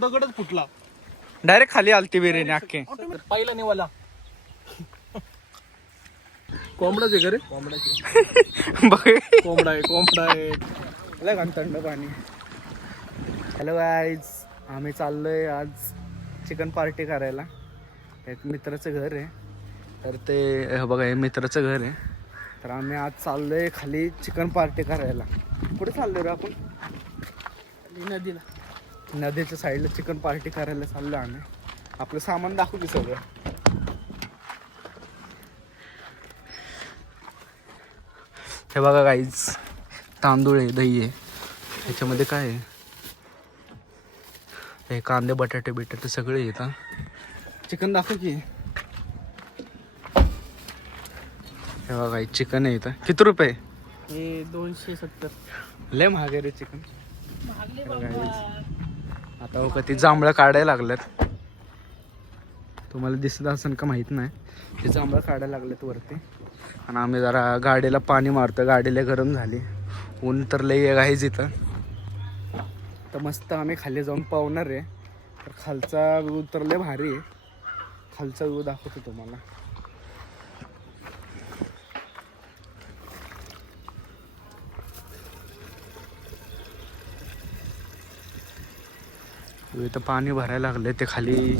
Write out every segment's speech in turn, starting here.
दगडच फुटला डायरेक्ट खाली आलती बिर्याणी अख्खे. पहिला निवाला कोंबडाच आहे का रे? कोंबडा आहे लय घाण थंड पाणी. हॅलो गाईज, आम्ही चाललोय आज चिकन पार्टी करायला. एक मित्राचं घर आहे, तर ते हे बघा हे मित्राचं घर आहे. तर आम्ही आज चाललोय खाली चिकन पार्टी करायला. कुठे चाललोय रे आपण? नदीला. नदीच्या साईडला चिकन पार्टी करायला चाललो आम्ही. आपलं सामान दाखवू की सगळं. हे बघा गाईज, तांदूळ आहे, दही आहे, ह्याच्यामध्ये काय आहे, हे कांदे बटाटे बिटाटे सगळे येतात. चिकन दाखव की. हे बघा चिकन आहे इथं. किती रुपये? हे 270. लय महाग आहे रे चिकन. आता हो कधी जांभळं काढायला लागल्यात, तुम्हाला दिसत असेल का माहित नाही. ते जांभळं काढायला लागलेत वरती. आणि आम्ही जरा गाडीला पाणी मारतो, गाडीला गरम झाली, ऊन तर लय आहेच इथं. तर मस्त आम्ही खाली जाऊन पावणार आहे. तर खालचा व्यू तर लय भारी आहे. खालचा व्यू दाखवतो तुम्हाला. इथं पाणी भरायला लागले. ते खाली,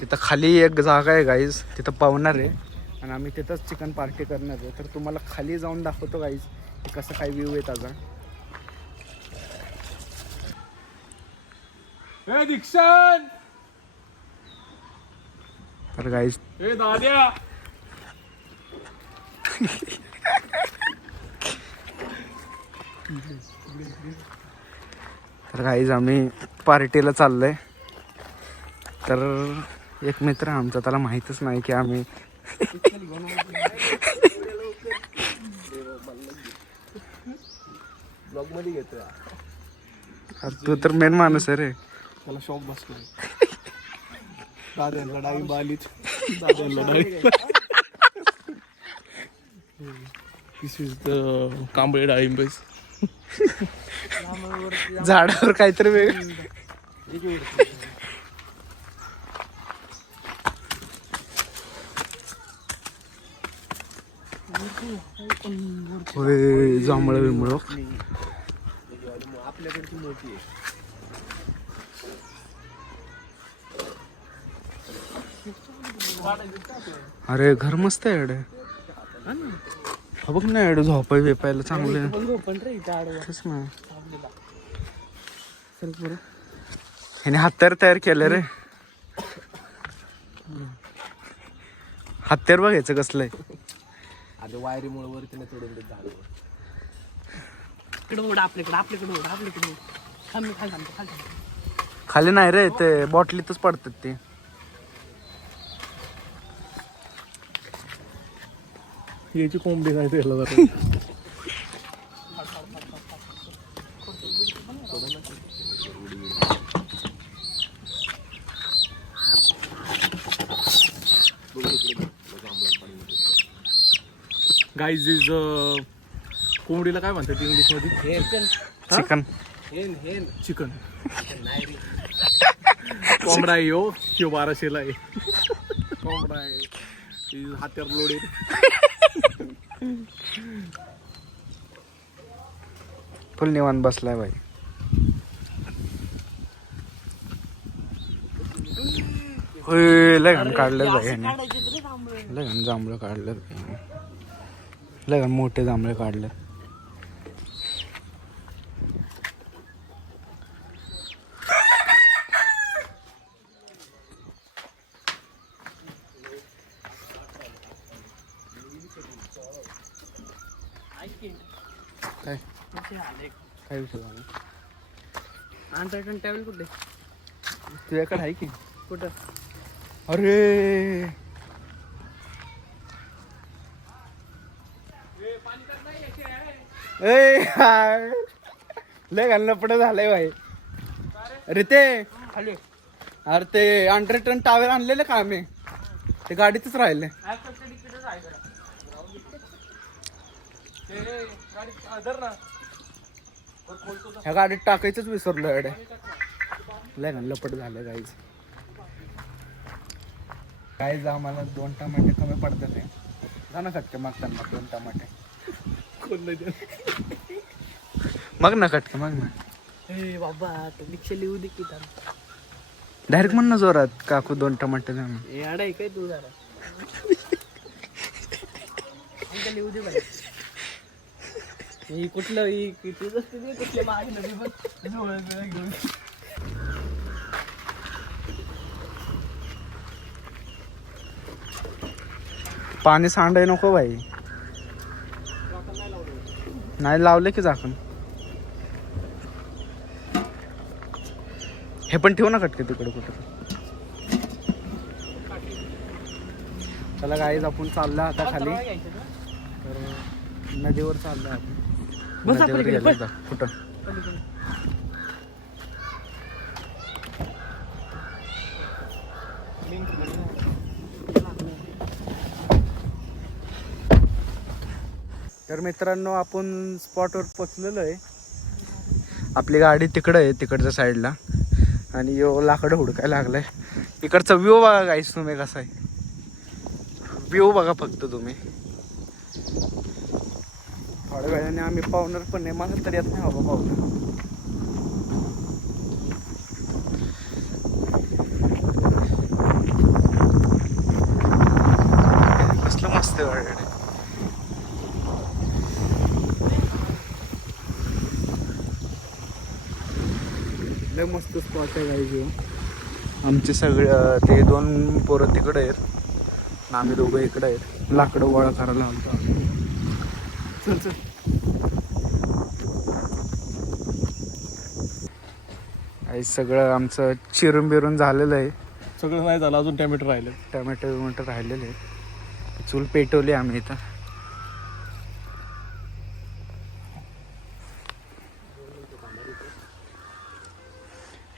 तिथं खाली एक जागा आहे गाईज, तिथं पावणार आहे आणि आम्ही तिथंच चिकन पार्टी करणार आहे. तर तुम्हाला खाली जाऊन दाखवतो गाईज की कसं काय व्ह्यू आहे त्याचा. दीक्षण तर गाईज दाद्या तर गाईज आम्ही पार्टीला चाललोय. तर एक मित्र आमचा, त्याला माहीतच नाही की आम्ही ब्लॉग मध्ये घेतोय. तू तर मेन माणूस आहे रे. त्याला शॉक बसतो. दाद्यांना डाळिंब आलीच. दाद्यांना डाळिंब. दिस इज द कांबळे डाळिंब. झाडावर काहीतरी वेगळं. जांभळं बिंबळ आपल्याकडची मोठी आहे. अरे घर मस्त आहे एवढे. हा बघ ना एवढं झोपाय बिपायला चांगलं. तेच ना, ह्याने हत्यार तयार केलं रे. हत्यार बघायचं कसलंय. आता वायरीमुळे वरती नाही तोडून देत झाड. खाली नाही रे, ते बॉटलीतच पडतात ते. याची कोंबडी काय त्याला जातं. गाईज इज कोंबडीला काय म्हणतात इंग्लिश मध्ये? चिकन. चिकन. कोंबडा आहे हो, 1200ला आहे. कोंबडा आहे, हात्यार लोडेड. फुल निवांत बसलाय भाई. लय घाण काढलं भाई ह्याने. लय घाण जांभळं काढलं, लय घाण मोठे जांभळे काढले. काय काय विषय झाला? ट्रॅव्हल कुठे? तुझ्याकडे आहे की कुठं? अरे लय घालणं पड झालंय भाई. अरे ते खाली. अरे ते 100 टन टावेल आणलेलं का आम्ही, ते गाडीतच राहिले. ह्या गाडीत टाकायचंच विसरलो. एवढे लय घाण लपट झालं गाईज. गाईज आम्हाला 2 टमाटे कमी पडतात आहे. जा ना खटके मागताना 2 टमाटे. कोण नाही देत. मग ना खटके मग ना. ए बाबा रिक्षा लिहू दे की डायरेक्ट म्हण ना जोरात काकू 2 टमाटे द्या म्हणून. हे आडाय काय तू जरा अंकल लिहू दे बरं. ही कुठलं ही तुझं असते कुठल्या मागे नवी पण घेऊन पाणी सांडाय नको बाई. नाही लावले की झाकण. हे पण ठेवू ना खटके तिकडे कुठं. चला गाईज आपण चाललो आता खाली. तर नदीवर चाललो आपण. बस नदीवर आपल्याकडे, गेलो बस. आता. कुठं तर मित्रांनो आपण स्पॉटवर पोचलेलो आहे. आपली गाडी तिकडं आहे तिकडच्या साईडला. आणि यो लाकडं हुडकायला लागलाय. इकडचा व्ह्यू बघा गाईस तुम्ही कसा आहे. व्ह्यू बघा फक्त तुम्ही. थोड्या वेळाने आम्ही पावणार पण नाही. मला तर येत नाही बाबा पावणार. कसलं मस्त गाडी. लय मस्त स्पॉट आहे गाईज. आमचे सगळे ते 2 पोरं तिकडे आहेत आणि आम्ही दोघं इकडे आहेत. लाकडं गोळा करायला आलतो. चल चल. आई सगळं आमचं चिरून बिरून झालेलं आहे. सगळं नाही झालं अजून टॅमॅटो राहिले. टमॅटो राहिलेले आहेत. चूल पेटवली आम्ही इथं.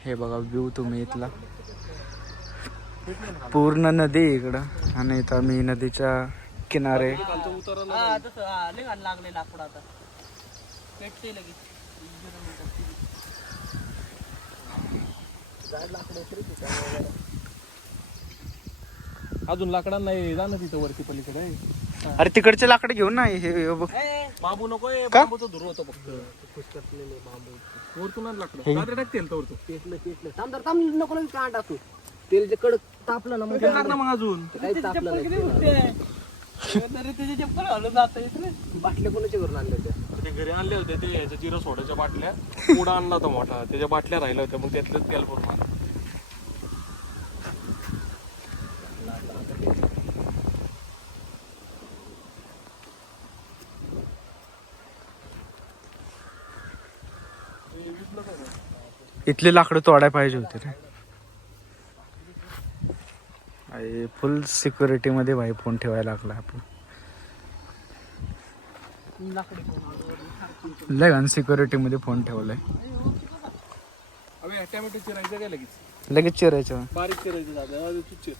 हे बघा व्ह्यू तुम्ही इथला. पूर्ण नदी इकडं. आणि इथं आम्ही नदीच्या किनारे. हा तसं लय घाण लागले लाकूड आता पेटते लगेच. अजून लाकडा नाही जा ना तिथं वरती पलीकडे. अरे तिकडचे लाकडं घेऊन नाही. हे बघ बांबू नकोय. का? बांबूचं धुर होतं फक्त. खुसकटलेले बांबू वरतूनच लाकडं कात्रे टाकतील तर वरतून. पेटलं थांब थांब नको लगेच का टाकू. तेल जे कडक तापलं ना मग पेटणार ना मग अजून. काही तापलं नाही. त्याचे चप्पल घालून जाता येत नाही. बाटल्या कोणाच्या घरून आणल्या होत्या. ते घरी आणले होते ते ह्याच्या जिरं सोड्याच्या बाटल्या. पुढं आणला होता मोठा. त्याच्या बाटल्या राहिल्या होत्या मग त्यातलं तेल भरून आणलं. इथले लाकडं तोडाय पाहिजे होते रे. आई फुल सिक्युरिटी मध्ये भाई फोन ठेवायला लागला आपण. लय घाण सिक्युरिटी मध्ये फोन ठेवलाय. अबे टॅमॅटो चिरायचं काय लगेच. लगेच चिरायचं. बारीक चिरायचं झालं चिर.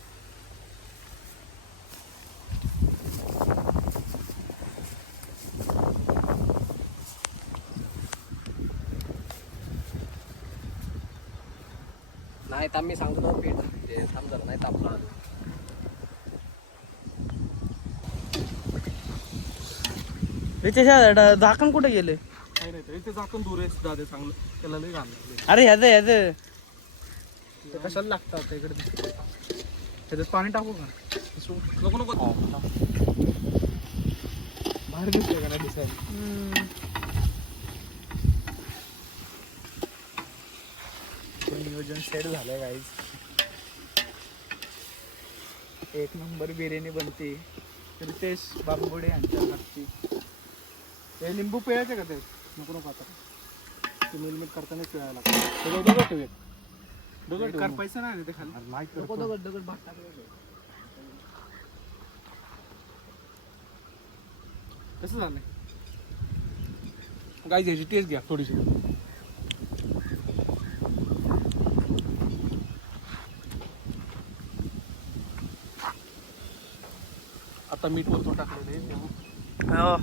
नाही तर मी सांगतो पेट ते समजा नाही तापलं. याच्या झाकण कुठे गेले. काही नाही तर इथे झाकण दूर आहे दादा चांगलं. त्याला लई घालणार. अरे ह्याचं कशाला लागतं आता इकडे. त्याच्यात पाणी टाकू का. नको नको. बाहेर दिसतोय का नाही दिसायला. नियोजन सेट झालंय गाईज. एक नंबर बिर्याणी बनते. रितेश बांबोडे यांच्या हातची. ते लिंबू पिळायचे का ते. नको नको आता. ते मिलमिट करतानाच पिळायला लागतं. दगड ठेव. दगड ठेव. पैसा नाही ते खाली. नाही दगड भात टाकलं. कसं झालंय. गाईज ह्याची टेस्ट घ्या थोडीशी. आता मीठ वरतून टाकलेलं आहे तेव्हा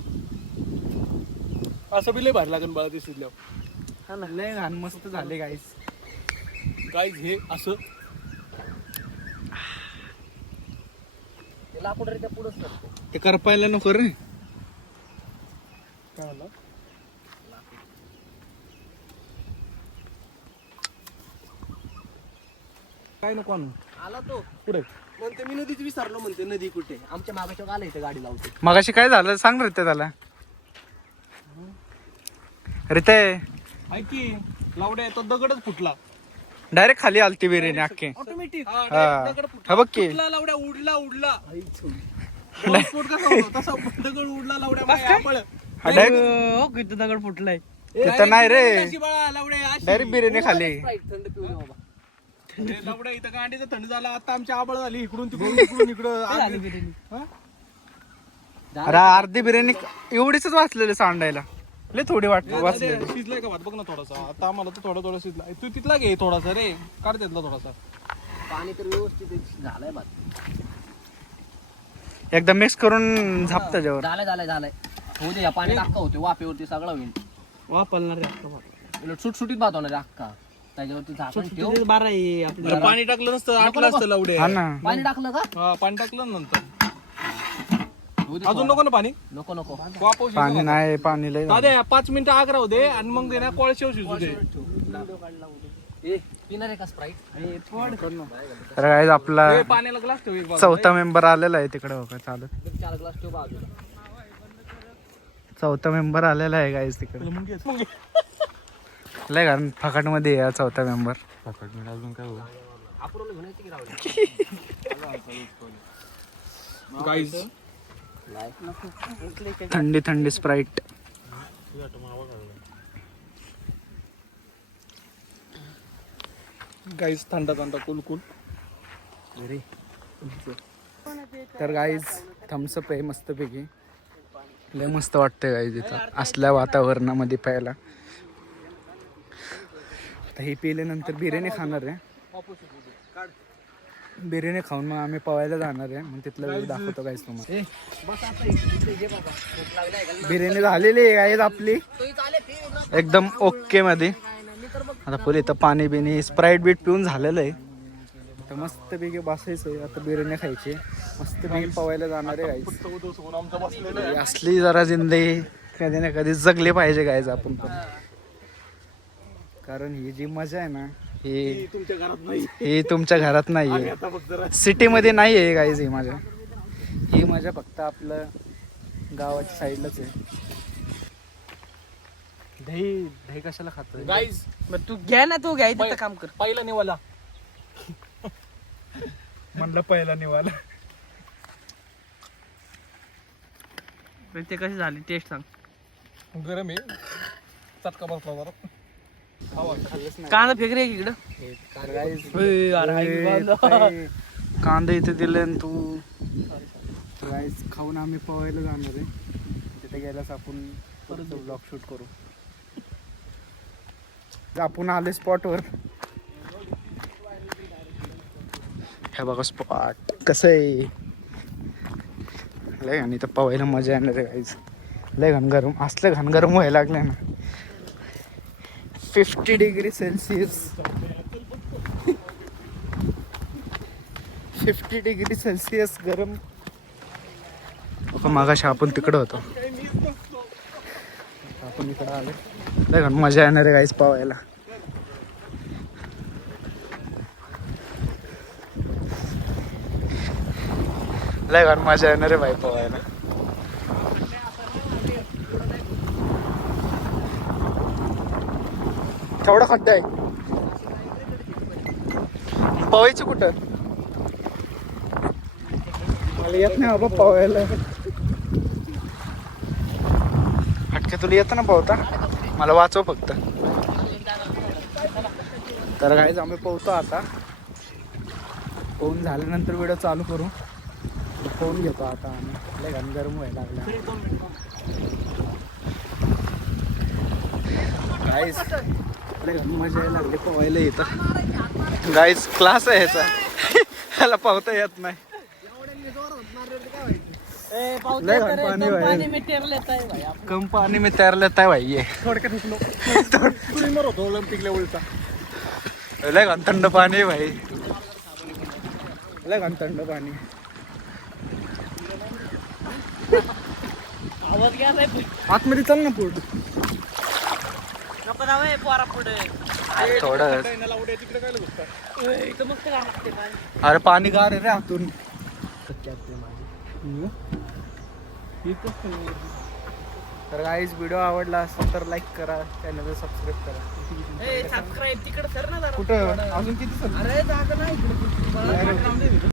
असं बी लय भारी लागेल बाळा ते शिजल्यावर. लय घाण मस्त झाले गाईस. गाईज हे असं लाकूड रे त्या पुढंच नसते. ते करपायला नको रे. काय झालं? काय नको आणू आला तो पुढे. म्हणते मी नदीच विसरलो, म्हणते नदी कुठे. आमच्या मागाच्या आला इथे गाडी लावते. मगाशी काय झालं सांग रे ते त्याला. अरे ते ऐक की लावड्या तो दगडच फुटला. डायरेक्ट खाली आलती बिर्याणी अख्खे. ऑटोमॅटिक हा हा बघ की. लावड्या उडला स्फोट कसा होतो तसा दगड उडला लावड्या बाळा. हा डायरेक्ट हो किती दगड फुटलाय. तिथं नाही रे, लावड्या डायरेक्ट बिर्याणी खाली. थंड पिऊ दे बाबा. लावड्या इथं गांडीचं थंड झाला. आता आमची आबळ झाली इकडून तिकडून इकडं झाली बिर्याणी. हा? अरे अर्धी बिर्याणी एवढीच वाचलेली सांडायला. लय थोडी वाचलेली. शिजलाय का भात बघ ना थोडासा. आता आम्हाला तर थोडा शिजला. तू तिथला घे थोडासा रे, काढ त्यातला थोडासा. पाणी तर व्यवस्थित झालंय भात. एकदा मिक्स करून झाप त्याच्यावर. झालंय होऊ दे. या पाणी अक्का होते वाफेवरती सगळं होईल. वापरणार रे अख्खा भात. उलट सुटसुटीत भात होणार आहे अक्का. त्याच्यावरती झाकण ठेव. बरं, पाणी टाकलं नसतं आटलं असतं लावडे. हा ना. पाणी टाकलं का? हा पाणी टाकलं ना नंतर. होऊ दे अजून थोडं. नको ना पाणी. नको वापव पाणी नाही, पाणी लय झालं. दादा 5 मिनिटं आग राहू दे आणि मग दे ना कोळशेव शिजू दे. ए पिणार आहे का स्प्राईट? तर काय आपला हे पाण्याला ग्लास ठेव एक बाजूला. चौथा मेंबर आलेला आहे तिकडे बघा चालत. 4 ग्लास ठेव बाजूला. चौथा मेंबर आलेला आहे गाईज तिकडे. मग घे. लय घाण फकाट मध्ये या चौथा मेंबर. अजून काय होईल आपण म्हणायचं की राहू गाईज थंडी थंडी स्प्राईट. गाईज थंडा कुल तर गाईज थम्सअप आहे मस्तपैकी. लय मस्त वाटतंय गाईज इथं असल्या वातावरणामध्ये प्यायला. आता हे पिल्यानंतर बिर्याणी खाणार आहे. बिर्याणी खाऊन मग आम्ही पवायला जाणार आहे. मग तिथला व्ह्यू दाखवतो गाईज तुम्हाला. बिर्याणी झालेली आहे गाईज आपली एकदम ओके मध्ये. आता फुल इथं पाणी बिनी स्प्राईट बीट पिऊन झालेलं आहे. तर मस्त पैकी बसायचं आता बिर्याणी खायची. मस्त पैकी पवायला जाणार आहे गाईज. असली जरा जिंदगी कधी ना कधी जगली पाहिजे गाईज आपण पण. कारण ही जी मजा आहे ना ही तुमच्या घरात नाही. ही तुमच्या घरात नाहीये, सिटीमध्ये नाही आहे गाईज. ही मजा फक्त आपलं गावाच्या साईडलाच आहे. दही कशाला खातोय गाईज तू घ्या ना, तू घ्यायचं काम कर. पहिला निवाला म्हणलं पहिला निवाला. ते कशी झाली टेस्ट सांग. गरम आहे. चटका बसला जरा. कांदा फेक रे इकडं. कांदा इथे दिले तू. राईस खाऊन आम्ही पवायला जाणार आहे. तिथे गेल्यास आपण परत ब्लॉग शूट करू. आपण आले स्पॉटवर. हे बघा स्पॉट कसं आहे. लय घाण इथं पवायला मजा येणार आहे गाईज. लय घनगरम असलं घनगरम व्हायला लागलं ना. 50 डिग्री सेल्सिअस 50 डिग्री सेल्सिअस गरम. मागाशी आपण तिकडं होतो, आपण इकडं आलो. लय घाण मजा येणार आहे गाईज पवायला. लय घाण मजा येणार आहे बाई पवायला. केवढा खड्डा आहे. पवायचं कुठं. मला येत नाही बाबा पवायला. हटके तुला येतं ना पवता. मला वाचव फक्त. तर गाईज आम्ही पोहतो आता. पोहून झाल्यानंतर व्हिडिओ चालू करू. पोहून घेतो आता आम्ही. लय घाण गरम व्हायला लागला गाईज. लय घाण मजा यायला लागली पोहायला इथं गाईज. क्लास आहे ह्याचा. ह्याला पोहता येत नाही. कम पानी में तैर लेता है भाई ये. थोडक्यात हुकलो. स्विमर होतो ऑलिम्पिक लेवलचा. लय घाण थंड पाणी आहे भाई, लय घाण थंड पाणी. आवाज घ्या नाही आतमध्ये चल ना पुढे नको जावे पोरा पुढे. थोडं. तिकडे काय बघता इथं मस्त गार लागते पाणी. अरे पाणी गार आहे रे आतून. तर गाईज व्हिडिओ आवडला असेल तर लाईक करा, चॅनलला सबस्क्राईब करा. सबस्क्राईब तिकडे सर ना जरा. कुठं अजून किती अरे जागा नाही इकडे.